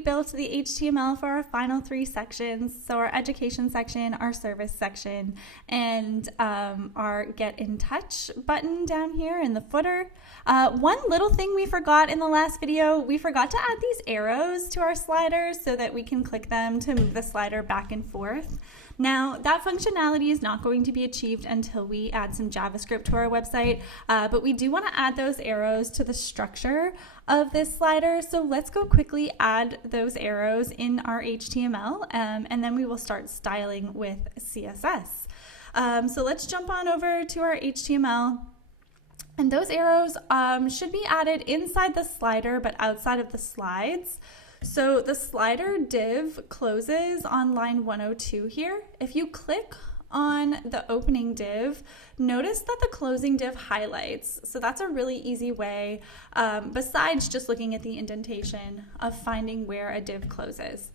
built the HTML for our final 3 sections. So our education section, our service section, and our get in touch button down here in the footer. One little thing we forgot in the last video, we forgot to add these arrows to our sliders so that we can click them to move the slider back and forth. Now, that functionality is not going to be achieved until we add some JavaScript to our website, but we do want to add those arrows to the structure of this slider. So let's go quickly add those arrows in our HTML, and then we will start styling with CSS. So let's jump on over to our HTML. And those arrows should be added inside the slider, but outside of the slides. So the slider div closes on line 102 here. If you click on the opening div, notice that the closing div highlights. So that's a really easy way, besides just looking at the indentation, of finding where a div closes.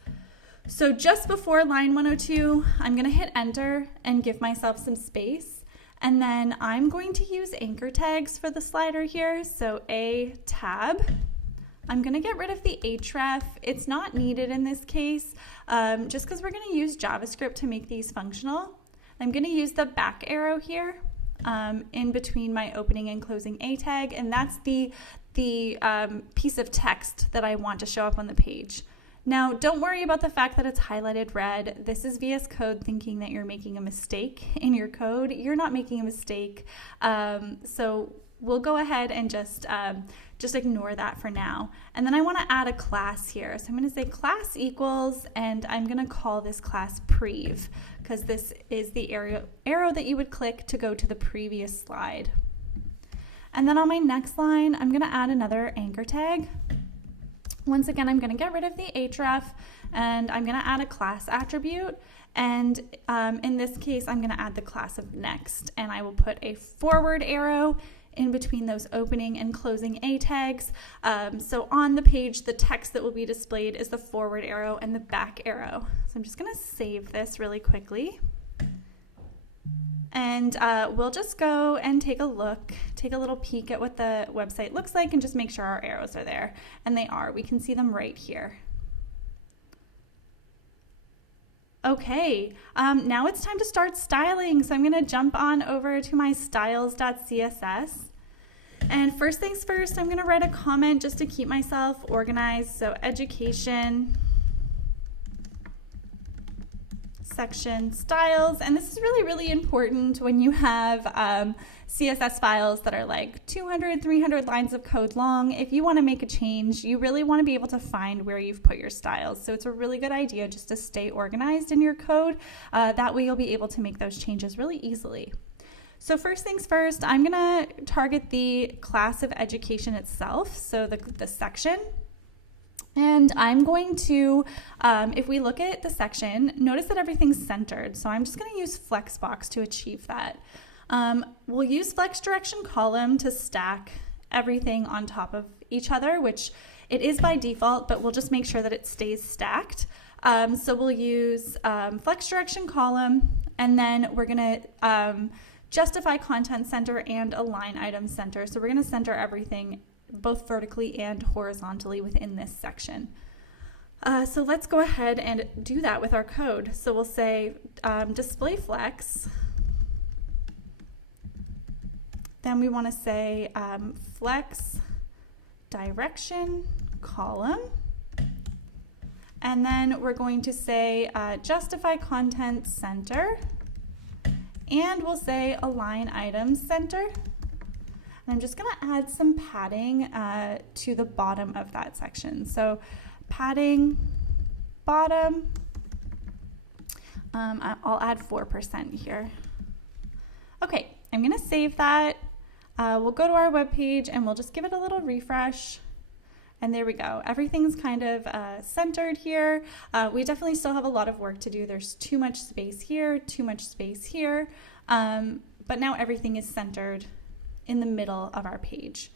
So just before line 102, I'm going to hit enter and give myself some space. And then I'm going to use anchor tags for the slider here. So a tab. I'm going to get rid of the href. It's not needed in this case, just because we're going to use JavaScript to make these functional. I'm going to use the back arrow here in between my opening and closing a tag, and that's the piece of text that I want to show up on the page. Now, don't worry about the fact that it's highlighted red. This is VS Code thinking that you're making a mistake in your code. You're not making a mistake, so we'll go ahead and just ignore that for now. And then I want to add a class here. So I'm going to say class equals, and I'm going to call this class prev, because this is the arrow that you would click to go to the previous slide. And then on my next line, I'm going to add another anchor tag. Once again, I'm going to get rid of the href, and I'm going to add a class attribute. And in this case, I'm going to add the class of next, and I will put a forward arrow in between those opening and closing a tags. So on the page, the text that will be displayed is the forward arrow and the back arrow. So I'm just going to save this really quickly. And we'll just go and take a look, take a little peek at what the website looks like and just make sure our arrows are there. And they are. We can see them right here. Okay, now it's time to start styling. So I'm going to jump on over to my styles.css. And first things first, I'm going to write a comment just to keep myself organized. So education section styles. And this is really important when you have CSS files that are like 200, 300 lines of code long. If you want to make a change, you really want to be able to find where you've put your styles. So it's a really good idea just to stay organized in your code. That way you'll be able to make those changes really easily. So first things first, I'm going to target the class of education itself, so the section. And I'm going to, if we look at the section, notice that everything's centered. So I'm just going to use Flexbox to achieve that. We'll use flex direction column to stack everything on top of each other, which it is by default, but we'll just make sure that it stays stacked. So we'll use flex direction column, and then we're going to justify content center and align item center. So we're going to center everything both vertically and horizontally within this section. So let's go ahead and do that with our code. So we'll say display flex. Then we want to say flex direction column. And then we're going to say justify content center. And we'll say align items center. And I'm just going to add some padding to the bottom of that section. So padding bottom, I'll add 4% here. Okay, I'm going to save that. We'll go to our web page and we'll just give it a little refresh. And there we go. Everything's kind of centered here. We definitely still have a lot of work to do. There's too much space here, too much space here. But now everything is centered in the middle of our page.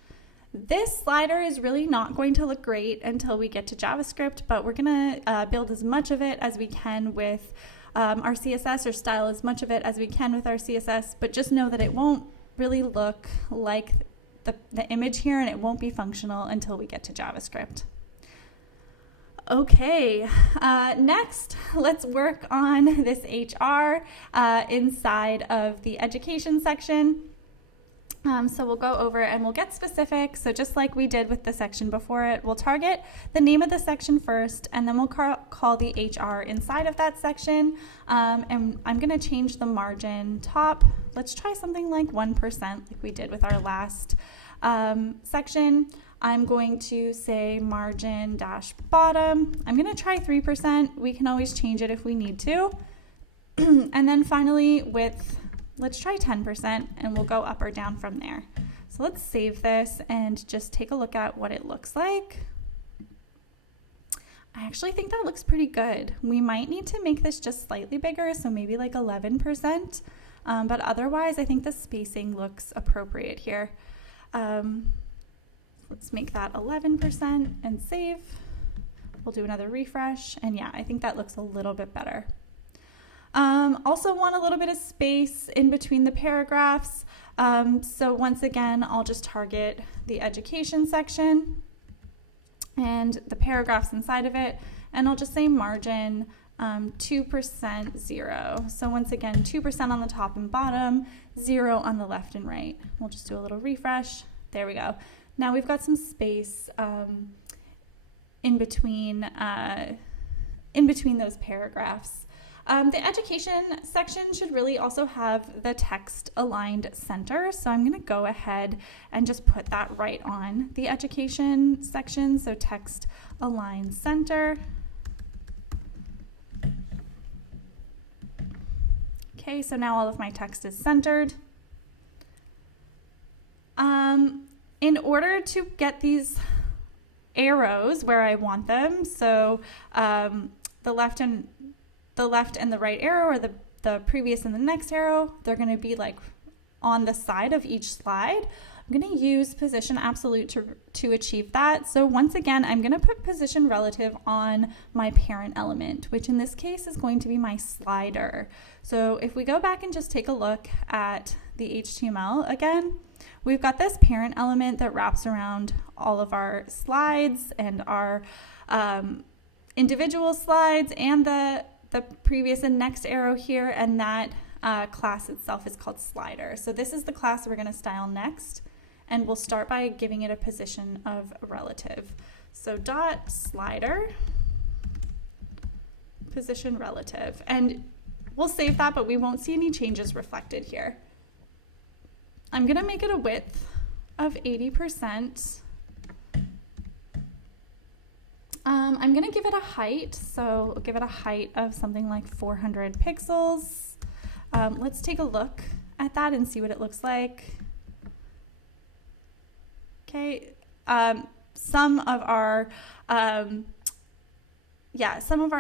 This slider is really not going to look great until we get to JavaScript, but we're going to build as much of it as we can with our CSS, or style as much of it as we can with our CSS, but just know that it won't really look like the image here, and it won't be functional until we get to JavaScript. Okay, next, let's work on this HR inside of the education section. So we'll go over and we'll get specific. So just like we did with the section before it, we'll target the name of the section first, and then we'll call the HR inside of that section. And I'm going to change the margin top. Let's try something like 1%, like we did with our last section. I'm going to say margin dash bottom. I'm going to try 3%. We can always change it if we need to. And then finally let's try 10%, and we'll go up or down from there. So let's save this and just take a look at what it looks like. I actually think that looks pretty good. We might need to make this just slightly bigger, so maybe like 11%. But otherwise, I think the spacing looks appropriate here. Let's make that 11% and save. We'll do another refresh, and yeah, I think that looks a little bit better. Also want a little bit of space in between the paragraphs. So once again, I'll just target the education section and the paragraphs inside of it, and I'll just say margin 2% 0. So once again, 2% on the top and bottom, 0 on the left and right. We'll just do a little refresh. There we go. Now we've got some space in between those paragraphs. The education section should really also have the text aligned center. So I'm going to go ahead and just put that right on the education section. So text align center. Okay, so now all of my text is centered. In order to get these arrows where I want them, so the left and the right arrow, or the previous and the next arrow, they're going to be like on the side of each slide. I'm going to use position absolute to achieve that. So once again, I'm going to put position relative on my parent element, which in this case is going to be my slider. So if we go back and just take a look at the HTML again, we've got this parent element that wraps around all of our slides and our individual slides and the previous and next arrow here, and that class itself is called slider. So this is the class we're going to style next, and we'll start by giving it a position of relative. So dot slider position relative, and we'll save that, but we won't see any changes reflected here. I'm going to make it a width of 80%. I'm going to give it a height, so I'll give it a height of something like 400 pixels. Let's take a look at that and see what it looks like. Okay, some of our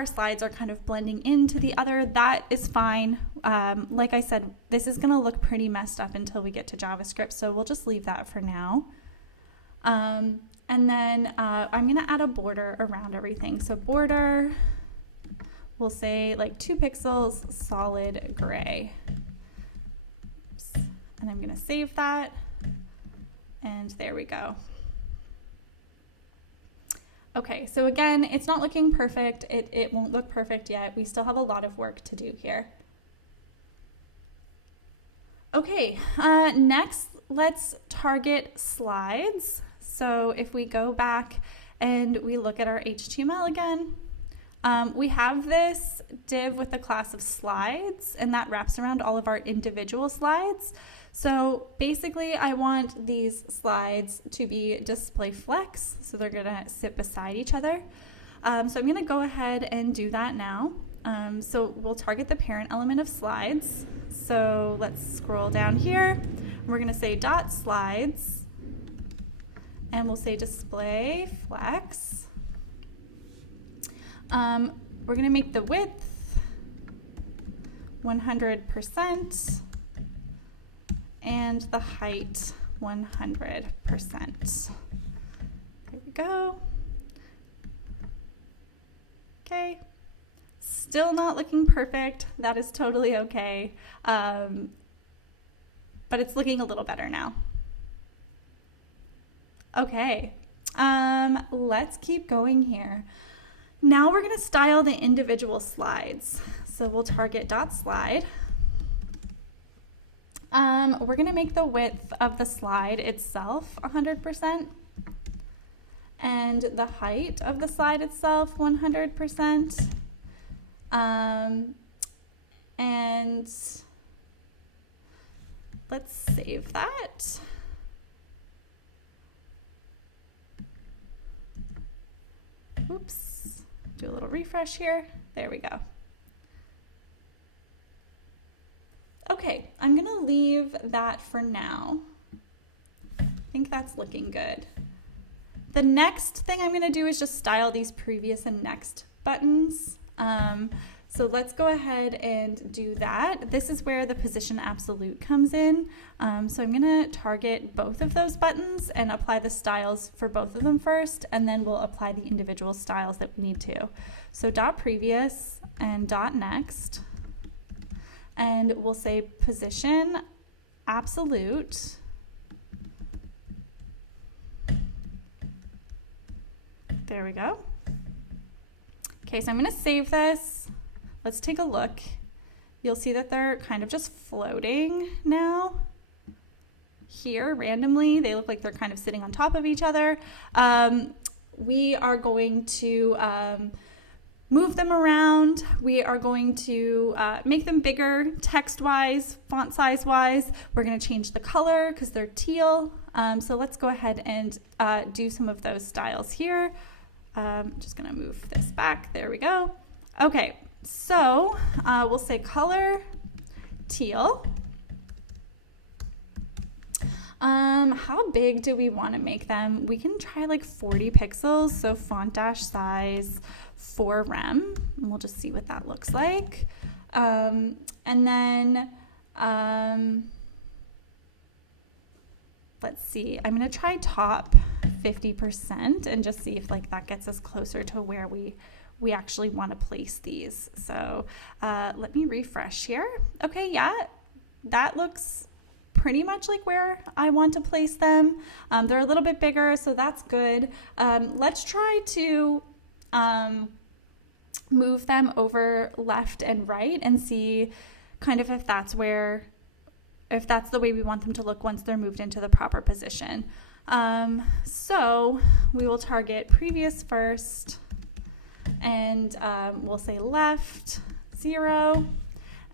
slides are kind of blending into the other. That is fine. Like I said, this is going to look pretty messed up until we get to JavaScript, so we'll just leave that for now. And then I'm going to add a border around everything. So border, we'll say like 2 pixels, solid gray. Oops. And I'm going to save that. And there we go. Okay, so again, it's not looking perfect. It won't look perfect yet. We still have a lot of work to do here. Okay, next, let's target slides. So if we go back and we look at our HTML again, we have this div with the class of slides, and that wraps around all of our individual slides. So basically, I want these slides to be display flex, so they're going to sit beside each other. So I'm going to go ahead and do that now. So we'll target the parent element of slides. So let's scroll down here. We're going to say dot slides. And we'll say display flex. We're going to make the width 100% and the height 100%. There we go. Okay. Still not looking perfect. That is totally okay. But it's looking a little better now. Okay, let's keep going here. Now we're going to style the individual slides. So we'll target dot slide. We're going to make the width of the slide itself 100% and the height of the slide itself 100%. And let's save that. Oops, do a little refresh here. There we go. Okay, I'm gonna leave that for now. I think that's looking good. The next thing I'm gonna do is just style these previous and next buttons. So let's go ahead and do that. This is where the position absolute comes in. So I'm gonna target both of those buttons and apply the styles for both of them first, and then we'll apply the individual styles that we need to. So dot previous and dot next, and we'll say position absolute. There we go. Okay, so I'm gonna save this. Let's take a look. You'll see that they're kind of just floating now. Here, randomly, they look like they're kind of sitting on top of each other. We are going to move them around. We are going to make them bigger text-wise, font size-wise. We're gonna change the color because they're teal. So let's go ahead and do some of those styles here. Just gonna move this back, there we go. Okay, so we'll say color teal. How big do we want to make them? We can try like 40 pixels, so font dash size 4 rem, and we'll just see what that looks like. And then let's see, I'm going to try top 50% and just see if like that gets us closer to where we actually want to place these. So let me refresh here. Okay, yeah, that looks pretty much like where I want to place them. They're a little bit bigger, so that's good. Let's try to move them over left and right and see kind of if that's the way we want them to look once they're moved into the proper position. So we will target previous first, and we'll say left 0,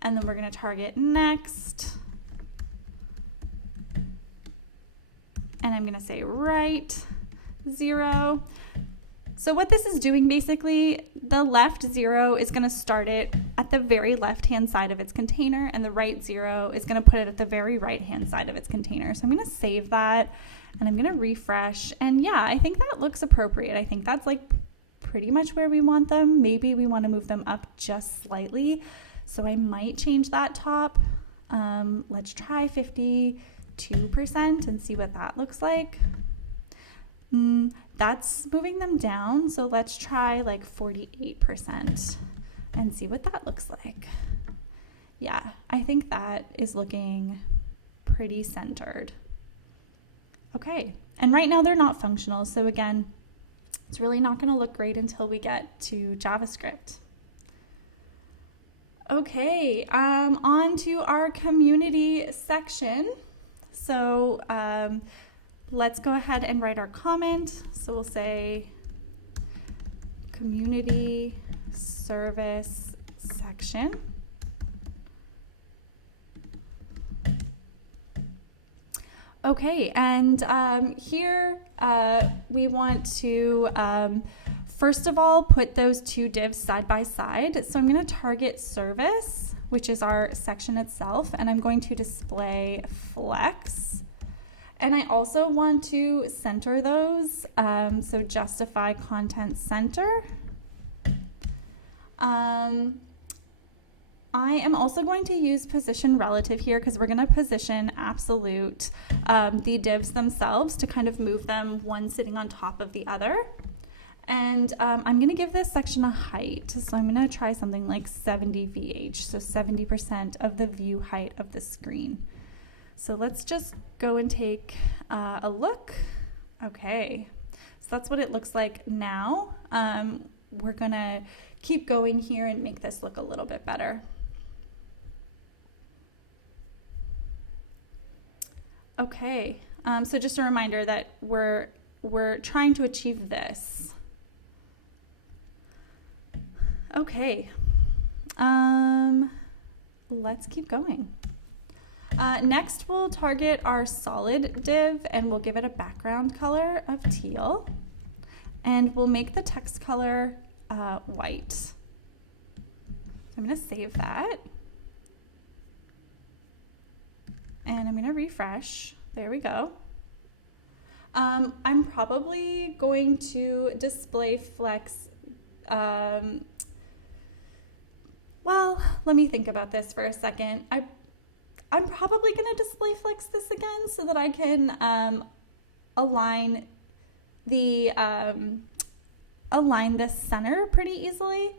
and then we're going to target next, and I'm going to say right 0. So what this is doing, basically, the left 0 is going to start it at the very left-hand side of its container, and the right 0 is going to put it at the very right-hand side of its container. So I'm going to save that, and I'm going to refresh. And yeah, I think that looks appropriate. I think that's like pretty much where we want them. Maybe we want to move them up just slightly. So I might change that top. Let's try 52% and see what that looks like. That's moving them down, so let's try like 48% and see what that looks like. Yeah, I think that is looking pretty centered. Okay, and right now they're not functional, so again, it's really not going to look great until we get to JavaScript. Okay, on to our community section. So let's go ahead and write our comment. So we'll say community service section. Okay, and here we want to first of all put those two divs side by side. So I'm going to target service, which is our section itself, and I'm going to display flex. And I also want to center those, so justify content center. I am also going to use position relative here because we're going to position absolute the divs themselves to kind of move them one sitting on top of the other. And I'm going to give this section a height. So I'm going to try something like 70 VH, so 70% of the view height of the screen. So let's just go and take a look. Okay, so that's what it looks like now. we're gonna keep going here and make this look a little bit better. Okay, so just a reminder that we're trying to achieve this. Okay, let's keep going. Next, we'll target our solid div and we'll give it a background color of teal. And we'll make the text color white. So I'm going to save that. And I'm going to refresh. There we go. I'm probably going to display flex. Well, let me think about this for a second. I'm probably going to display flex this again so that I can align this center pretty easily.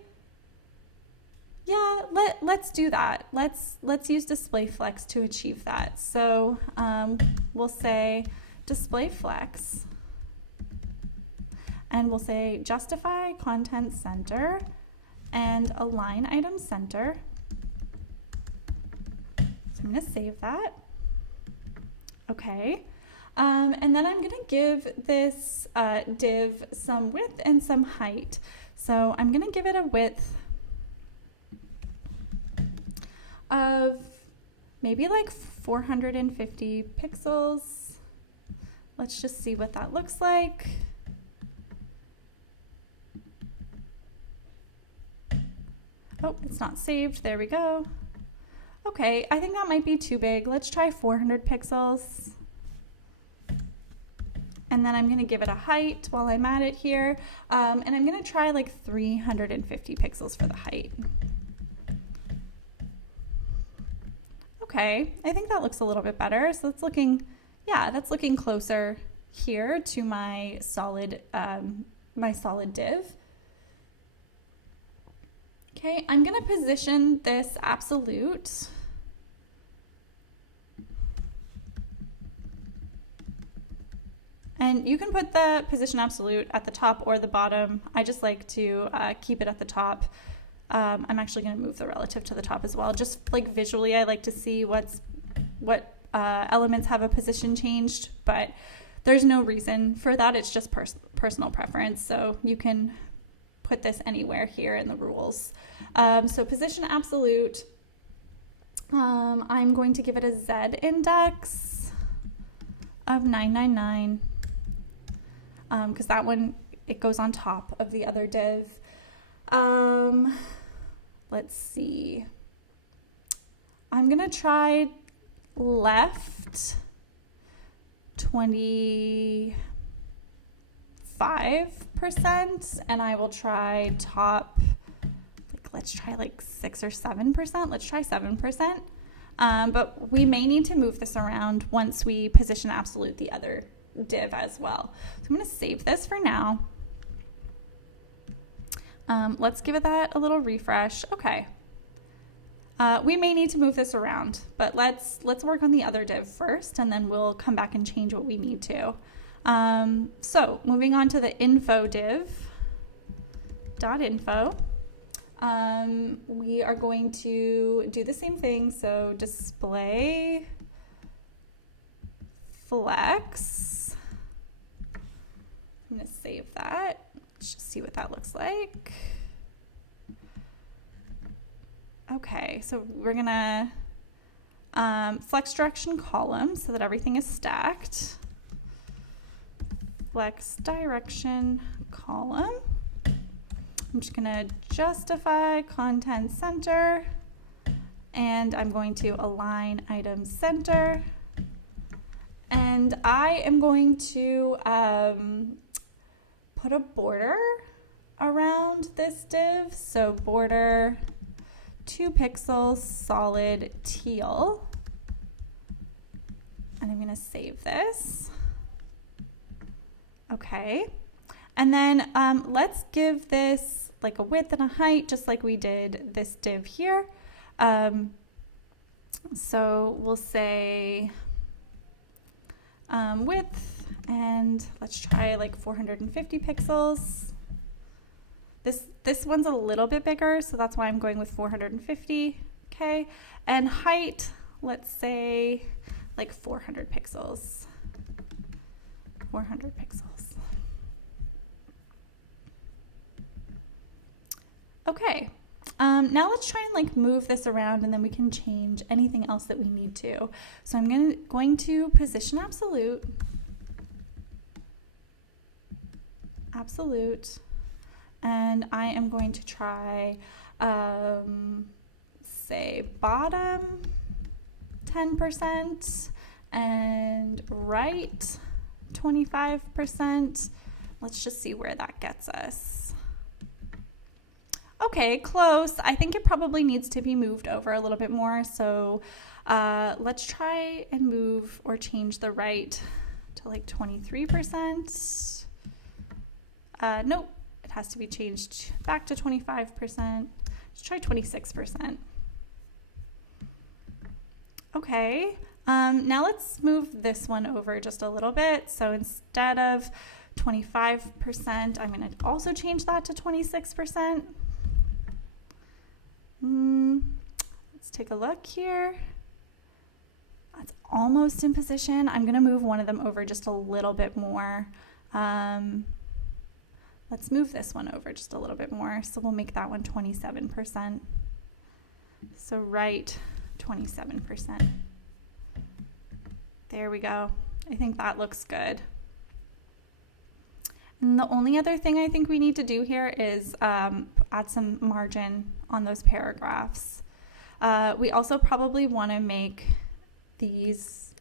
Yeah, let's do that. Let's use display flex to achieve that. So we'll say display flex, and we'll say justify content center and align item center. So I'm going to save that. Okay. And then I'm going to give this div some width and some height. So I'm going to give it a width of maybe like 450 pixels. Let's just see what that looks like. Oh, it's not saved. There we go. Okay, I think that might be too big. Let's try 400 pixels. And then I'm going to give it a height while I'm at it here. And I'm going to try like 350 pixels for the height. Okay, I think that looks a little bit better. So it's looking, yeah, that's looking closer here to my solid div. Okay, I'm going to position this absolute. And you can put the position absolute at the top or the bottom. I just like to keep it at the top. I'm actually going to move the relative to the top as well. Just like visually, I like to see what elements have a position changed, but there's no reason for that. It's just personal preference. So you can put this anywhere here in the rules. So position absolute, I'm going to give it a Z index of 999. Because that one, it goes on top of the other div. Let's see. I'm going to try left 25%, and I will try top, like, let's try like 6 or 7%. Let's try 7%. But we may need to move this around once we position absolute the other div as well. So I'm going to save this for now. Let's give it that a little refresh. Okay. We may need to move this around, but let's work on the other div first, and then we'll come back and change what we need to. So moving on to the info div, .info. We are going to do the same thing. So display flex. I'm going to save that. Let's just see what that looks like. Okay, so we're going to flex direction column so that everything is stacked. Flex direction column. I'm just going to justify content center, and I'm going to align item center. And I am going to put a border around this div. So border 2 pixels, solid teal. And I'm going to save this. Okay. And then let's give this like a width and a height, just like we did this div here. So we'll say width, and let's try like 450 pixels. This one's a little bit bigger, so that's why I'm going with 450. Okay, and height, let's say like 400 pixels. 400 pixels. Okay, now let's try and like move this around, and then we can change anything else that we need to. So I'm going to position absolute, and I am going to try, say bottom 10% and right 25%. Let's just see where that gets us. Okay, close. I think it probably needs to be moved over a little bit more. So let's try and move or change the right to like 23%. Nope, it has to be changed back to 25%. Let's try 26%. Okay, now let's move this one over just a little bit. So instead of 25%, I'm going to also change that to 26%. Let's take a look here. That's almost in position. I'm going to move one of them over just a little bit more. Let's move this one over just a little bit more. So we'll make that one 27%. So right 27%. There we go. I think that looks good. And the only other thing I think we need to do here is add some margin on those paragraphs. We also probably want to make these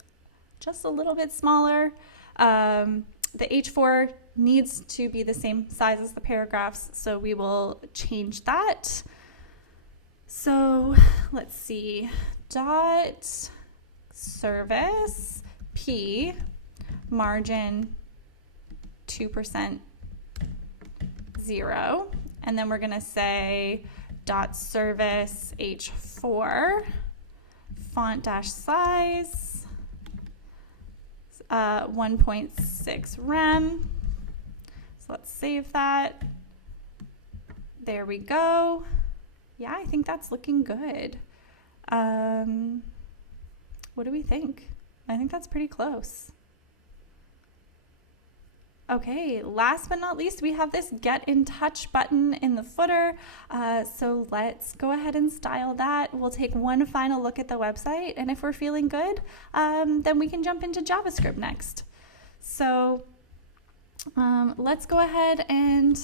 just a little bit smaller. The H4 needs to be the same size as the paragraphs, so we will change that. So let's see, dot service P margin 2% 0, and then we're going to say dot service H4 font dash size 1.6 rem. So let's save that. There we go. Yeah, I think that's looking good. What do we think? I think that's pretty close. Okay, last but not least, we have this Get in Touch button in the footer. So let's go ahead and style that. We'll take one final look at the website, and if we're feeling good, then we can jump into JavaScript next. So let's go ahead and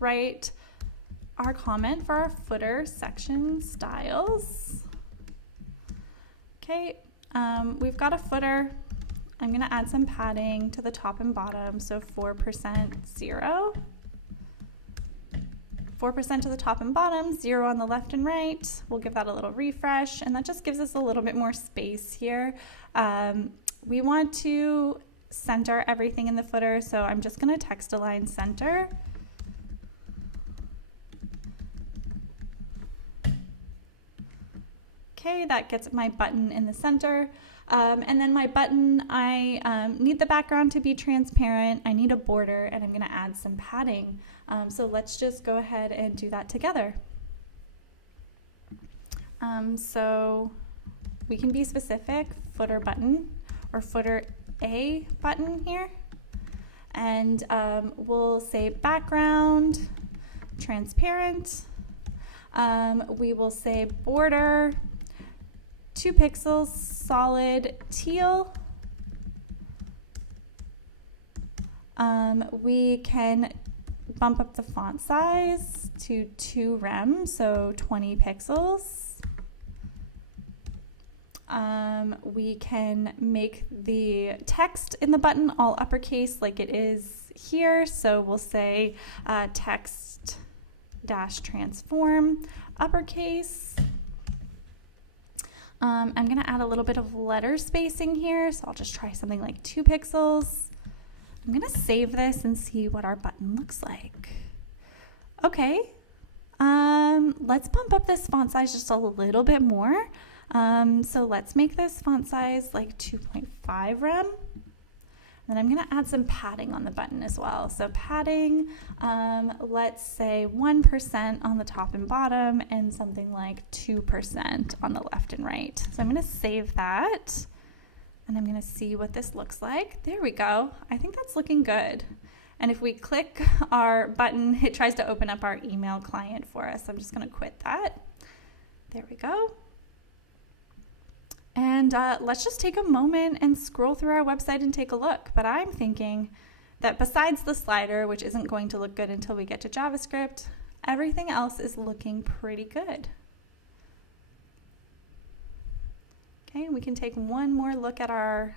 write our comment for our footer section styles. Okay, we've got a footer. I'm going to add some padding to the top and bottom, so 4% 0. 4% to the top and bottom, 0 on the left and right. We'll give that a little refresh, and that just gives us a little bit more space here. We want to center everything in the footer, so I'm just going to text align center. Okay, that gets my button in the center. And then my button, I need the background to be transparent. I need a border, and I'm going to add some padding. So let's just go ahead and do that together. So we can be specific, footer button or footer A button here. And we'll say background, transparent. We will say border, 2 pixels, solid teal. We can bump up the font size to 2 rem, so 20 pixels. We can make the text in the button all uppercase like it is here, so we'll say text dash transform uppercase. I'm going to add a little bit of letter spacing here, so I'll just try something like 2 pixels. I'm going to save this and see what our button looks like. Okay, let's bump up this font size just a little bit more. So let's make this font size like 2.5 rem. Then I'm going to add some padding on the button as well. So padding, let's say 1% on the top and bottom and something like 2% on the left and right. So I'm going to save that and I'm going to see what this looks like. There we go. I think that's looking good. And if we click our button, it tries to open up our email client for us. I'm just going to quit that. There we go. And let's just take a moment and scroll through our website and take a look. But I'm thinking that besides the slider, which isn't going to look good until we get to JavaScript, everything else is looking pretty good. Okay, we can take one more look at our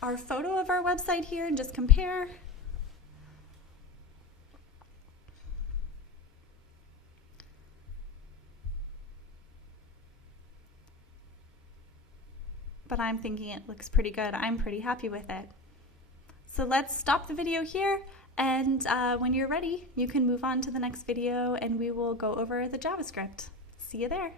photo of our website here and just compare. But I'm thinking it looks pretty good. I'm pretty happy with it. So let's stop the video here, and when you're ready, you can move on to the next video and we will go over the JavaScript. See you there.